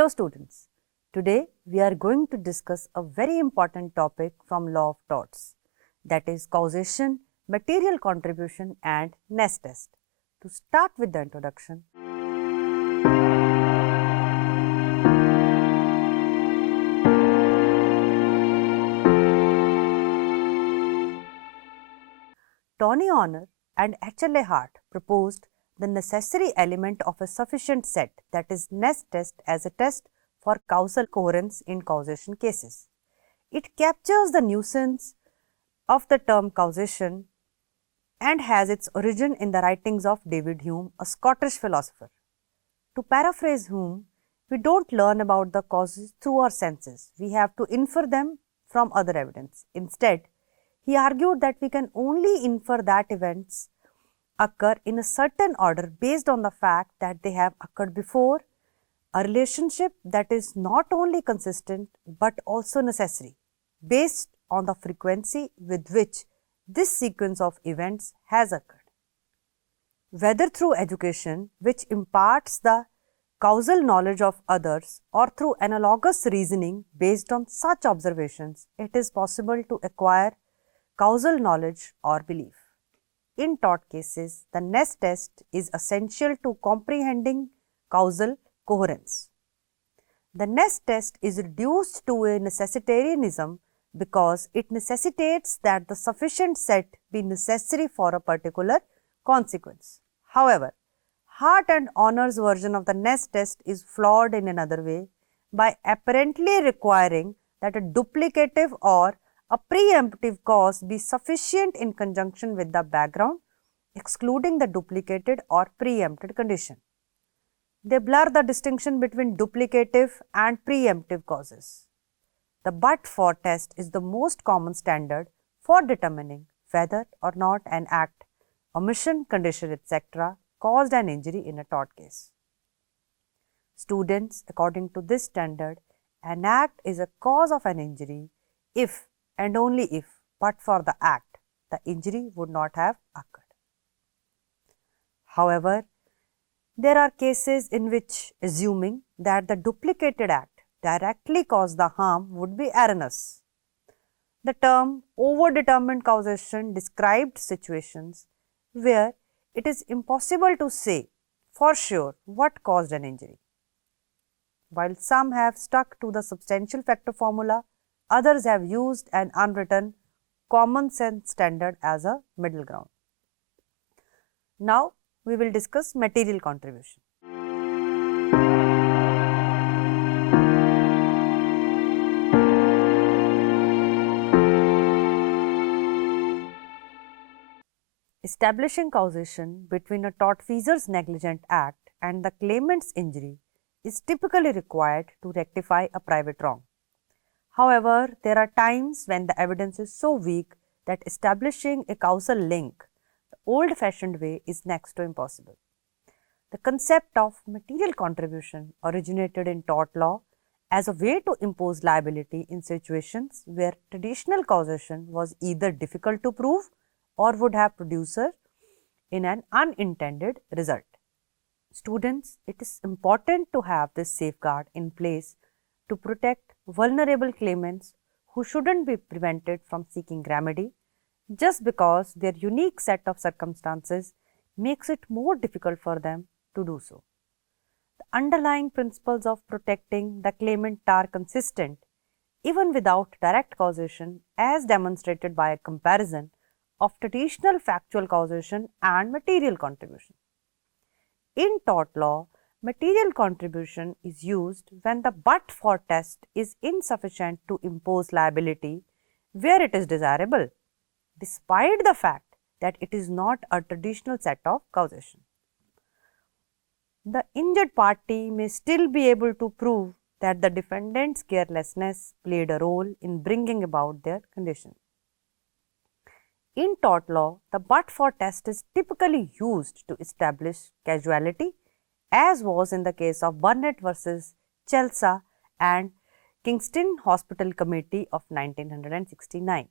Hello students, today we are going to discuss a very important topic from law of torts, that is causation, material contribution and NESS test. To start with the introduction, Tony Honor and H.L.A. Hart proposed the necessary element of a sufficient set, that is NESS test, as a test for causal coherence in causation cases. It captures the nuisance of the term causation and has its origin in the writings of David Hume, a Scottish philosopher. To paraphrase Hume, we don't learn about the causes through our senses, we have to infer them from other evidence. Instead, he argued that we can only infer that events occur in a certain order based on the fact that they have occurred before, a relationship that is not only consistent but also necessary, based on the frequency with which this sequence of events has occurred. Whether through education, which imparts the causal knowledge of others, or through analogous reasoning based on such observations, it is possible to acquire causal knowledge or belief. In tort cases, the NESS test is essential to comprehending causal coherence. The NESS test is reduced to a necessitarianism because it necessitates that the sufficient set be necessary for a particular consequence. However, Hart and Honor's version of the NESS test is flawed in another way by apparently requiring that a duplicative or a preemptive cause be sufficient in conjunction with the background, excluding the duplicated or preempted condition. They blur the distinction between duplicative and preemptive causes. The but-for test is the most common standard for determining whether or not an act, omission, condition, etc. caused an injury in a tort case. Students, according to this standard, an act is a cause of an injury if and only if, but for the act, the injury would not have occurred. However, there are cases in which assuming that the duplicated act directly caused the harm would be erroneous. The term overdetermined causation described situations where it is impossible to say for sure what caused an injury. While some have stuck to the substantial factor formula, others have used an unwritten common sense standard as a middle ground. Now, we will discuss material contribution. Establishing causation between a tortfeasor's negligent act and the claimant's injury is typically required to rectify a private wrong. However, there are times when the evidence is so weak that establishing a causal link the old-fashioned way is next to impossible. The concept of material contribution originated in tort law as a way to impose liability in situations where traditional causation was either difficult to prove or would have produced in an unintended result. Students, it is important to have this safeguard in place to protect vulnerable claimants who shouldn't be prevented from seeking remedy just because their unique set of circumstances makes it more difficult for them to do so. The underlying principles of protecting the claimant are consistent even without direct causation, as demonstrated by a comparison of traditional factual causation and material contribution. In tort law, material contribution is used when the but-for test is insufficient to impose liability where it is desirable, despite the fact that it is not a traditional set of causation. The injured party may still be able to prove that the defendant's carelessness played a role in bringing about their condition. In tort law, the but-for test is typically used to establish causality, as was in the case of Burnett versus Chelsea and Kingston Hospital Committee of 1969.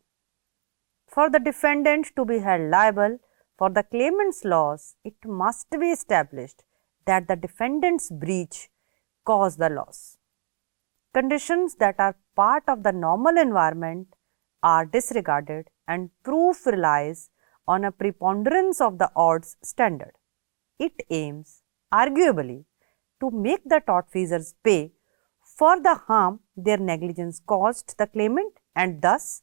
For the defendant to be held liable for the claimant's loss, it must be established that the defendant's breach caused the loss. Conditions that are part of the normal environment are disregarded and proof relies on a preponderance of the odds standard. It aims, arguably, to make the tortfeasors pay for the harm their negligence caused the claimant and thus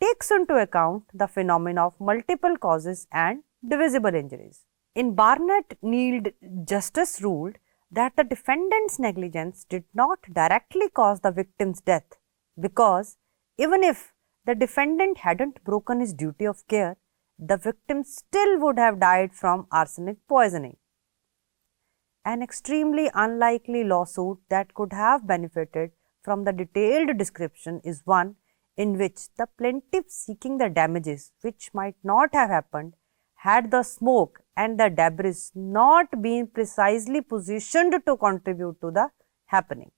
takes into account the phenomena of multiple causes and divisible injuries. In Barnett, Neal Justice ruled that the defendant's negligence did not directly cause the victim's death because even if the defendant hadn't broken his duty of care, the victim still would have died from arsenic poisoning. An extremely unlikely lawsuit that could have benefited from the detailed description is one in which the plaintiff seeking the damages which might not have happened had the smoke and the debris not been precisely positioned to contribute to the happening.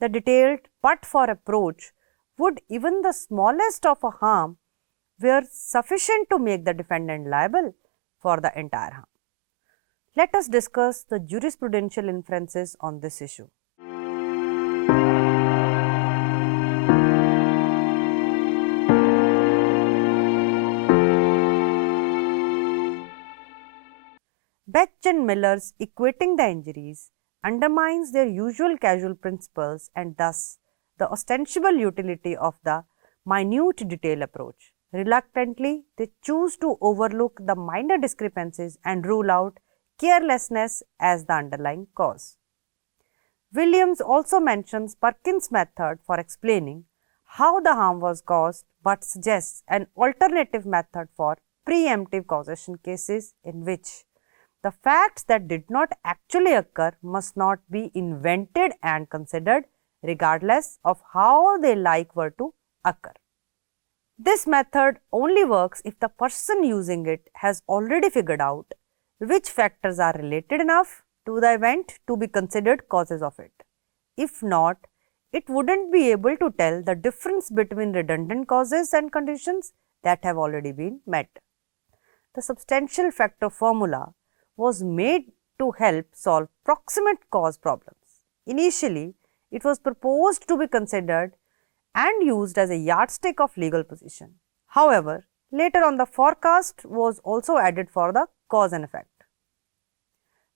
The detailed but-for approach would even the smallest of a harm were sufficient to make the defendant liable for the entire harm. Let us discuss the jurisprudential inferences on this issue. Betch and Miller's equating the injuries undermines their usual causal principles and thus the ostensible utility of the minute detail approach. Reluctantly, they choose to overlook the minor discrepancies and rule out carelessness as the underlying cause. Williams also mentions Perkins' method for explaining how the harm was caused but suggests an alternative method for preemptive causation cases in which the facts that did not actually occur must not be invented and considered regardless of how they were to occur. This method only works if the person using it has already figured out which factors are related enough to the event to be considered causes of it. If not, it wouldn't be able to tell the difference between redundant causes and conditions that have already been met. The substantial factor formula was made to help solve proximate cause problems. Initially, it was proposed to be considered and used as a yardstick of legal position. However, later on the forecast was also added for the cause and effect.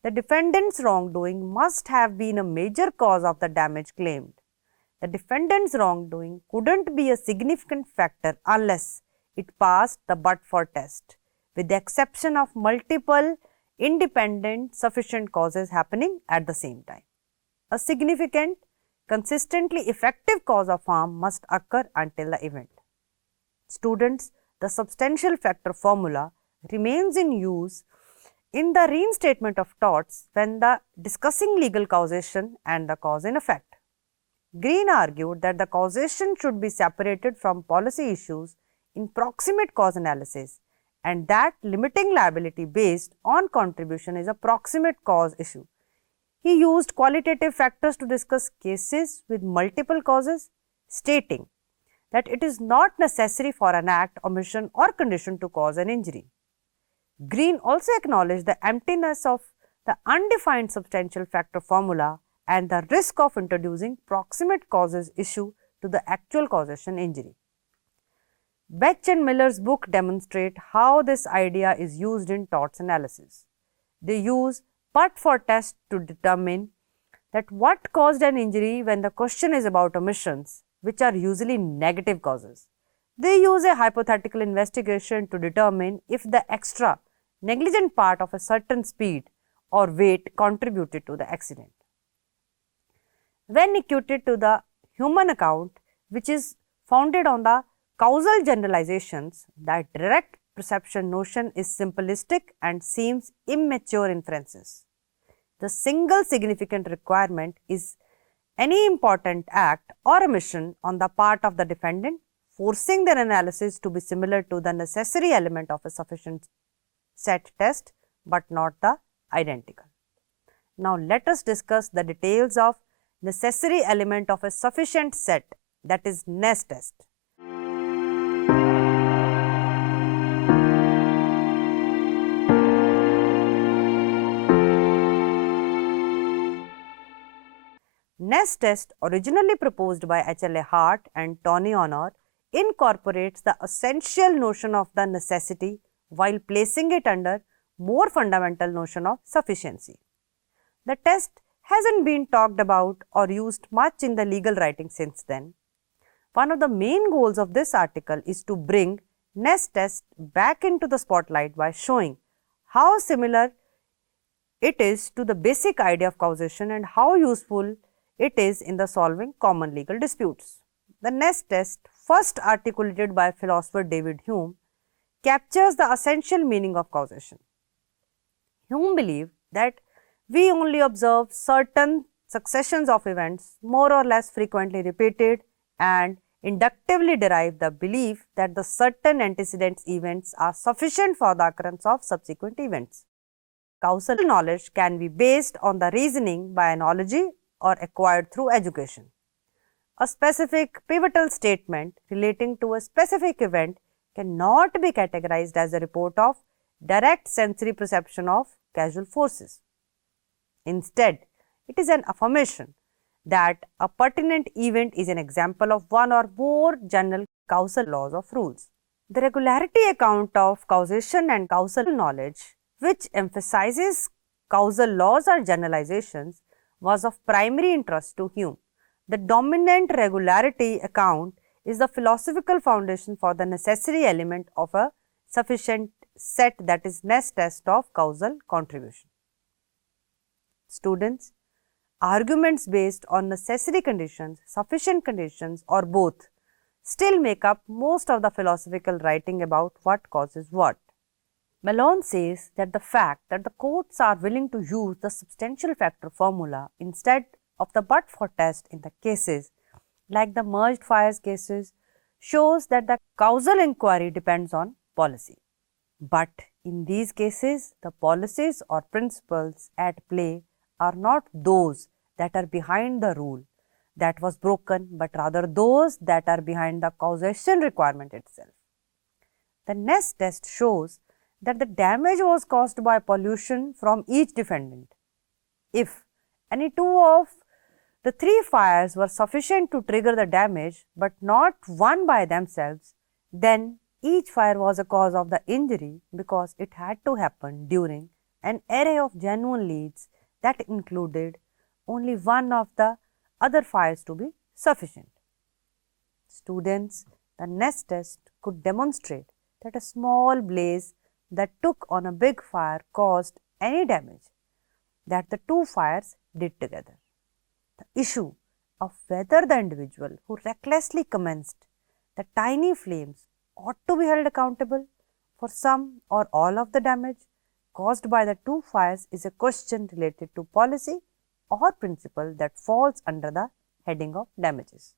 The defendant's wrongdoing must have been a major cause of the damage claimed. The defendant's wrongdoing couldn't be a significant factor unless it passed the but-for test, with the exception of multiple independent sufficient causes happening at the same time. A significant, consistently effective cause of harm must occur until the event. Students, the substantial factor formula remains in use in the reinstatement of torts when discussing legal causation and the cause and effect. Green argued that the causation should be separated from policy issues in proximate cause analysis and that limiting liability based on contribution is a proximate cause issue. He used qualitative factors to discuss cases with multiple causes, stating that it is not necessary for an act, omission, or condition to cause an injury. Green also acknowledged the emptiness of the undefined substantial factor formula and the risk of introducing proximate causes issue to the actual causation injury. Bech and Miller's book demonstrate how this idea is used in torts analysis. They use but-for test to determine that what caused an injury when the question is about omissions, which are usually negative causes. They use a hypothetical investigation to determine if the extra negligent part of a certain speed or weight contributed to the accident. When equated to the human account, which is founded on the causal generalizations, that direct perception notion is simplistic and seems immature inferences. The single significant requirement is any important act or omission on the part of the defendant, forcing their analysis to be similar to the necessary element of a sufficient set test, but not the identical. Now, let us discuss the details of necessary element of a sufficient set, that is NESS test. NESS test, originally proposed by H.L.A. Hart and Tony Honor, incorporates the essential notion of the necessity while placing it under more fundamental notion of sufficiency. The test hasn't been talked about or used much in the legal writing since then. One of the main goals of this article is to bring NESS test back into the spotlight by showing how similar it is to the basic idea of causation and how useful it is in the solving common legal disputes. The NESS test, first articulated by philosopher David Hume, captures the essential meaning of causation. Hume believed that we only observe certain successions of events, more or less frequently repeated, and inductively derive the belief that the certain antecedent events are sufficient for the occurrence of subsequent events. Causal knowledge can be based on the reasoning by analogy or acquired through education. A specific pivotal statement relating to a specific event cannot be categorized as a report of direct sensory perception of causal forces. Instead, it is an affirmation that a pertinent event is an example of one or more general causal laws of rules. The regularity account of causation and causal knowledge, which emphasizes causal laws or generalizations, was of primary interest to Hume. The dominant regularity account is the philosophical foundation for the necessary element of a sufficient set, that is NESS test of causal contribution. Students, arguments based on necessary conditions, sufficient conditions, or both still make up most of the philosophical writing about what causes what. Malone says that the fact that the courts are willing to use the substantial factor formula instead of the but-for test in the cases like the merged fires cases shows that the causal inquiry depends on policy. But in these cases, the policies or principles at play are not those that are behind the rule that was broken, but rather those that are behind the causation requirement itself. The NESS test shows that the damage was caused by pollution from each defendant. If any two of the three fires were sufficient to trigger the damage, but not one by themselves, then each fire was a cause of the injury because it had to happen during an array of genuine leads that included only one of the other fires to be sufficient. Students, the NESS test could demonstrate that a small blaze that took on a big fire caused any damage that the two fires did together. The issue of whether the individual who recklessly commenced the tiny flames ought to be held accountable for some or all of the damage caused by the two fires is a question related to policy or principle that falls under the heading of damages.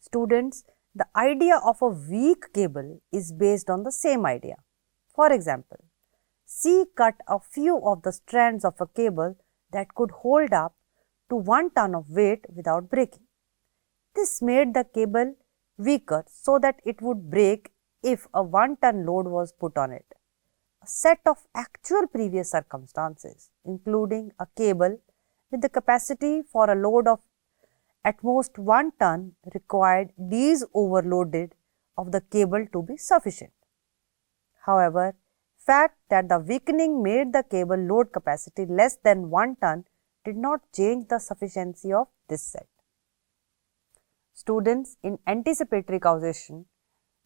Students, The idea of a weak cable is based on the same idea. For example, C cut a few of the strands of a cable that could hold up to 1 ton of weight without breaking. This made the cable weaker so that it would break if a 1 ton load was put on it. A set of actual previous circumstances, including a cable with the capacity for a load of at most 1 ton, required these overloaded of the cable to be sufficient. However, fact that the weakening made the cable load capacity less than 1 ton did not change the sufficiency of this set. Students, in anticipatory causation,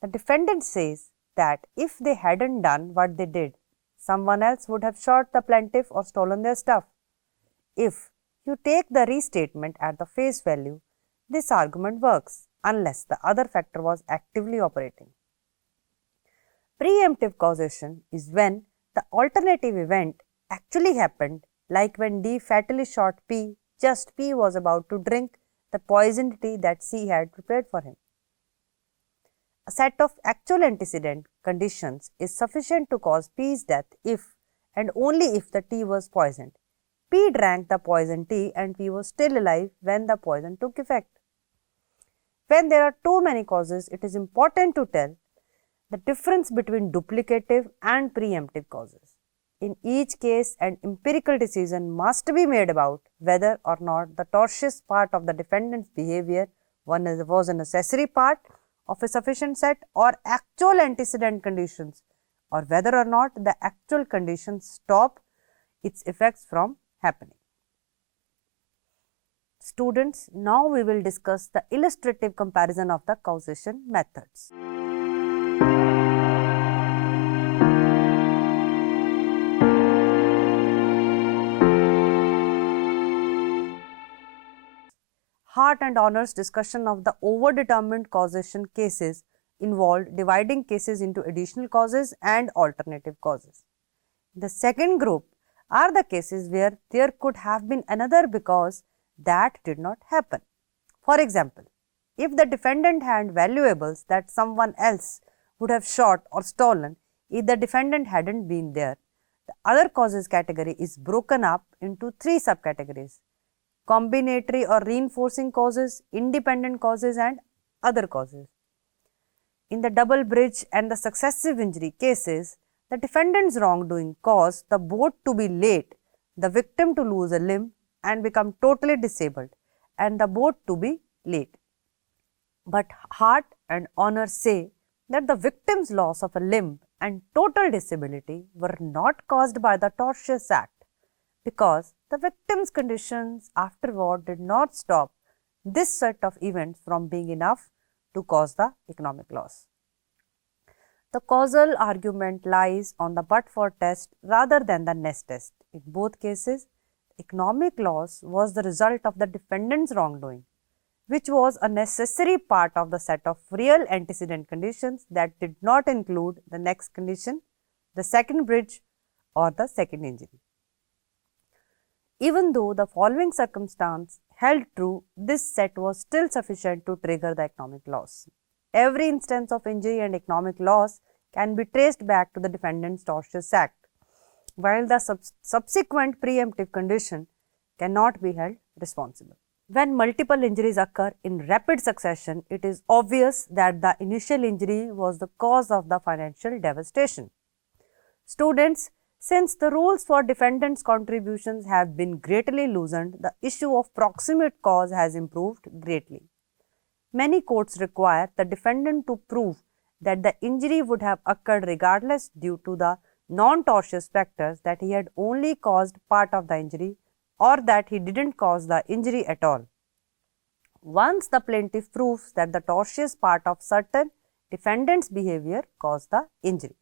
the defendant says that if they hadn't done what they did, someone else would have shot the plaintiff or stolen their stuff. If you take the restatement at the face value, this argument works unless the other factor was actively operating. Preemptive causation is when the alternative event actually happened, like when D fatally shot P just P was about to drink the poisoned tea that C had prepared for him. A set of actual antecedent conditions is sufficient to cause P's death if and only if the tea was poisoned. P drank the poisoned tea and P was still alive when the poison took effect. When there are too many causes, it is important to tell the difference between duplicative and preemptive causes. In each case, an empirical decision must be made about whether or not the tortious part of the defendant's behavior was a necessary part of a sufficient set or actual antecedent conditions, or whether or not the actual conditions stop its effects from happening. Students, now we will discuss the illustrative comparison of the causation methods. Hart and Honor's discussion of the overdetermined causation cases involved dividing cases into additional causes and alternative causes. The second group are the cases where there could have been another because that did not happen. For example, if the defendant had valuables that someone else would have shot or stolen if the defendant hadn't been there, the other causes category is broken up into 3 subcategories: combinatory or reinforcing causes, independent causes, and other causes. In the double bridge and the successive injury cases, the defendant's wrongdoing caused the boat to be late, the victim to lose a limb and become totally disabled, and the boat to be late. But Hart and Honor say that the victim's loss of a limb and total disability were not caused by the tortious act, because the victim's conditions afterward did not stop this set of events from being enough to cause the economic loss. The causal argument lies on the but-for test rather than the NESS test. In both cases, economic loss was the result of the defendant's wrongdoing, which was a necessary part of the set of real antecedent conditions that did not include the next condition, the second bridge, or the second injury. Even though the following circumstance held true, this set was still sufficient to trigger the economic loss. Every instance of injury and economic loss can be traced back to the defendant's tortious act, while the subsequent preemptive condition cannot be held responsible. When multiple injuries occur in rapid succession, it is obvious that the initial injury was the cause of the financial devastation. Students, since the rules for defendants' contributions have been greatly loosened, the issue of proximate cause has improved greatly. Many courts require the defendant to prove that the injury would have occurred regardless due to the non-tortious factors, that he had only caused part of the injury or that he didn't cause the injury at all. Once the plaintiff proves that the tortious part of certain defendant's behavior caused the injury.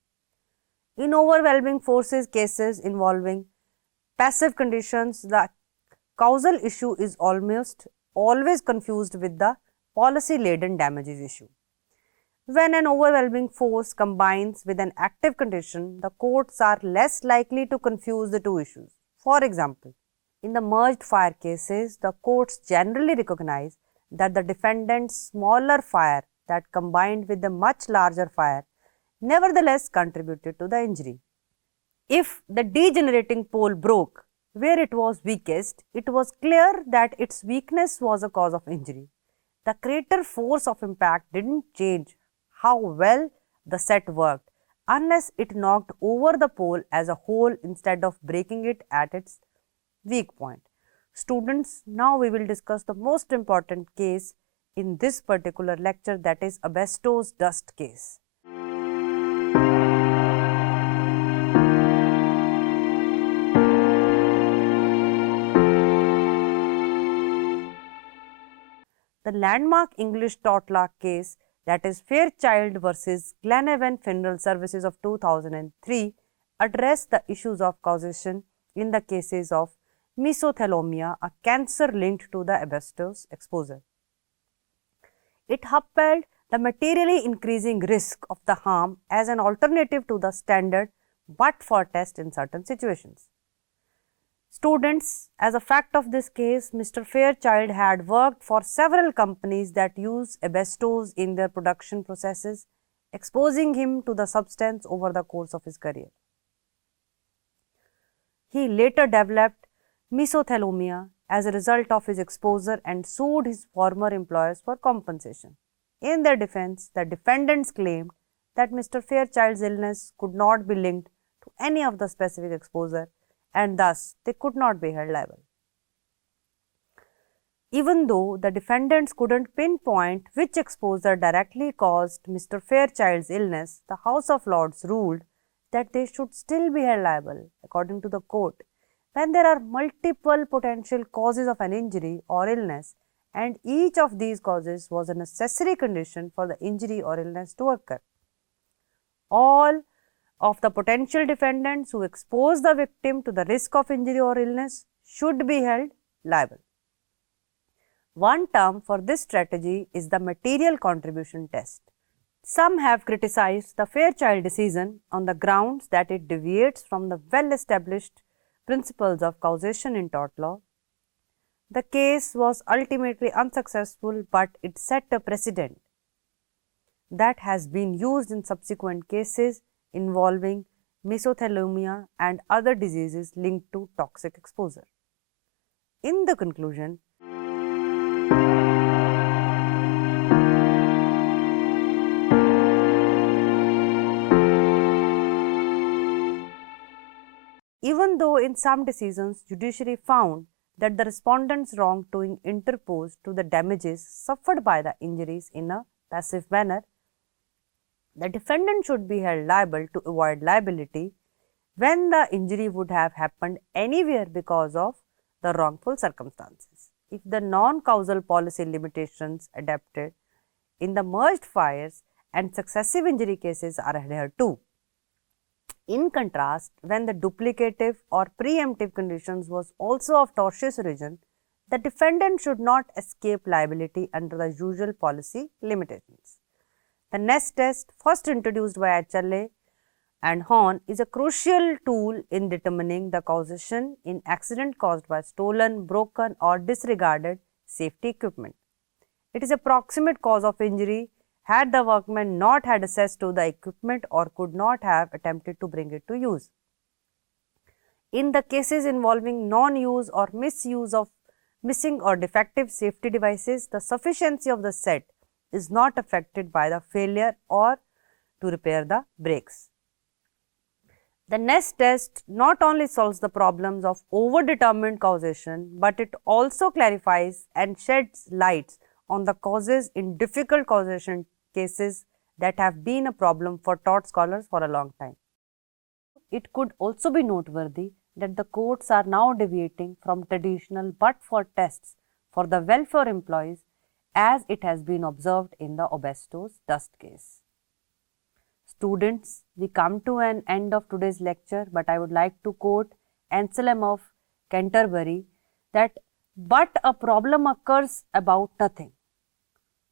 In overwhelming forces cases involving passive conditions, the causal issue is almost always confused with the policy-laden damages issue. When an overwhelming force combines with an active condition, the courts are less likely to confuse the two issues. For example, in the merged fire cases, the courts generally recognize that the defendant's smaller fire that combined with the much larger fire nevertheless contributed to the injury. If the degenerating pole broke where it was weakest, it was clear that its weakness was a cause of injury. The greater force of impact didn't change how well the set worked unless it knocked over the pole as a whole instead of breaking it at its weak point. Students, now we will discuss the most important case in this particular lecture, that is asbestos dust case. The landmark English tort law case, that is Fairchild versus Glenavon Funeral Services of 2003, addressed the issues of causation in the cases of mesothelioma, a cancer linked to the asbestos exposure. It upheld the materially increasing risk of the harm as an alternative to the standard but-for test in certain situations. Students, as a fact of this case, Mr. Fairchild had worked for several companies that use asbestos in their production processes, exposing him to the substance over the course of his career. He later developed mesothelioma as a result of his exposure and sued his former employers for compensation. In their defense, the defendants claimed that Mr. Fairchild's illness could not be linked to any of the specific exposure and thus they could not be held liable. Even though the defendants couldn't pinpoint which exposure directly caused Mr. Fairchild's illness, the House of Lords ruled that they should still be held liable, according to the court, when there are multiple potential causes of an injury or illness and each of these causes was a necessary condition for the injury or illness to occur. All of the potential defendants who expose the victim to the risk of injury or illness should be held liable. One term for this strategy is the material contribution test. Some have criticized the Fairchild decision on the grounds that it deviates from the well-established principles of causation in tort law. The case was ultimately unsuccessful, but it set a precedent that has been used in subsequent cases involving mesothelioma and other diseases linked to toxic exposure. In the conclusion, even though in some decisions judiciary found that the respondent's wrongdoing interposed to the damages suffered by the injuries in a passive manner, the defendant should be held liable to avoid liability when the injury would have happened anywhere because of the wrongful circumstances. If the non-causal policy limitations adapted in the merged fires and successive injury cases are adhered to. In contrast, when the duplicative or preemptive conditions was also of tortious origin, the defendant should not escape liability under the usual policy limitations. The NESS test, first introduced by HLA and Horn, is a crucial tool in determining the causation in accident caused by stolen, broken or disregarded safety equipment. It is a proximate cause of injury had the workman not had access to the equipment or could not have attempted to bring it to use. In the cases involving non-use or misuse of missing or defective safety devices, the sufficiency of the set is not affected by the failure or to repair the brakes. The NESS test not only solves the problems of overdetermined causation, but it also clarifies and sheds light on the causes in difficult causation cases that have been a problem for tort scholars for a long time. It could also be noteworthy that the courts are now deviating from traditional but-for tests for the welfare employees as it has been observed in the asbestos dust case. Students, we come to an end of today's lecture, but I would like to quote Anselm of Canterbury that, "But a problem occurs about nothing.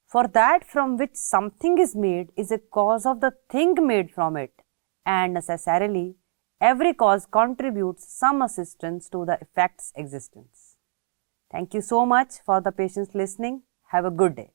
For that from which something is made is a cause of the thing made from it, and necessarily every cause contributes some assistance to the effect's existence." Thank you so much for the patience listening. Have a good day.